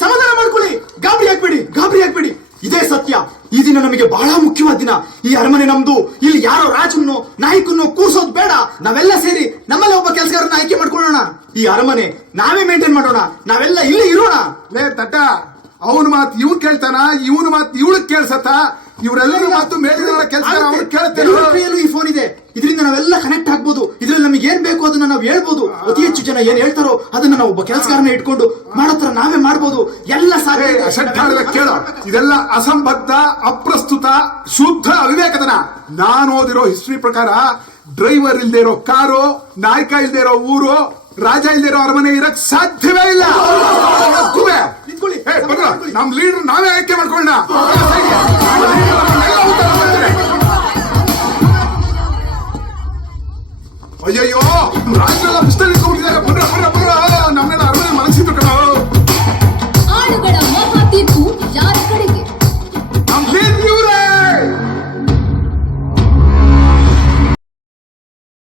ಸಮಾಧಾನ ಮಾಡ್ಕೊಳ್ಳಿ, ಗಾಬರಿ ಆಗ್ಬೇಡಿ. ಇದೇ ಸತ್ಯ. ಈ ದಿನ ನಮಗೆ ಬಹಳ ಮುಖ್ಯವಾದ ದಿನ. ಈ ಅರಮನೆ ನಮ್ದು. ಇಲ್ಲಿ ಯಾರೋ ರಾಜನ್ನು ನಾಯಕನ್ನು ಕೂರ್ಸೋದು ಬೇಡ. ನಾವೆಲ್ಲ ಸೇರಿ ನಮ್ಮಲ್ಲೇ ಒಬ್ಬ ಕೆಲಸಗಾರನ ಆಯ್ಕೆ ಮಾಡ್ಕೊಳ್ಳೋಣ. ಈ ಅರಮನೆ ನಾವೇ ಮೇಂಟೈನ್ ಮಾಡೋಣ. ನಾವೆಲ್ಲ ಇಲ್ಲಿ ಇರೋಣ. ಲೇ ತಟ್ಟ, ಅವನ ಮಾತು ಇವ್ನು ಕೇಳ್ತಾನ, ಇವನ ಮಾತು ಇವಳು ಕೇಳ್ಸತ್ತ. ಇವರೆಲ್ಲರೂ ಮಾತು ಮೇಲಿನ ಕೆಲಸ ಕೇಳ್ತೇನೆ. ಈ ಫೋನ್ ಇದೆ, ಇದರಿಂದ ನಾವೆಲ್ಲ ಕನೆಕ್ಟ್ ಆಗ್ಬೋದು. ಇದ್ರಲ್ಲಿ ನಮಗೆ ಏನ್ ಬೇಕು ಅದನ್ನ ನಾವು ಹೇಳ್ಬೋದು. ಅತಿ ಹೆಚ್ಚು ಜನ ಏನ್ ಹೇಳ್ತಾರೋ ಅದನ್ನ ನಾವು ಒಬ್ಬ ಕೆಲಸಗಾರನ ಇಟ್ಕೊಂಡು ಮಾಡೋತ್ರ ನಾವೇ ಮಾಡ್ಬೋದು. ಎಲ್ಲ ಕೇಳೋ, ಇದೆಲ್ಲ ಅಸಂಬದ್ಧ, ಅಪ್ರಸ್ತುತ, ಶುದ್ಧ ಅವಿವೇಕದನ. ನಾನು ಓದಿರೋ ಹಿಸ್ಟ್ರಿ ಪ್ರಕಾರ ಡ್ರೈವರ್ ಇಲ್ದೇ ಇರೋ ಕಾರು, ನಾಯಕ ಇಲ್ದೇ ಇರೋ ಊರು, ರಾಜ ಇಲ್ದೇ ಇರೋ ಅರಮನೆ ಇರಕ್ ಸಾಧ್ಯವೇ ಇಲ್ಲ. ನಮ್ ಲೀಡರ್ ನಾವೇ ಆಯ್ಕೆ ಮಾಡ್ಕೊಳ್ಳೋಣ. ಅಯ್ಯಯ್ಯೋ, ರಾಜರೆಲ್ಲ ಪುಸ್ತಕ ಇಟ್ಕೊಂಡಿದ್ದಾರೆ. ನಮ್ಮೆಲ್ಲ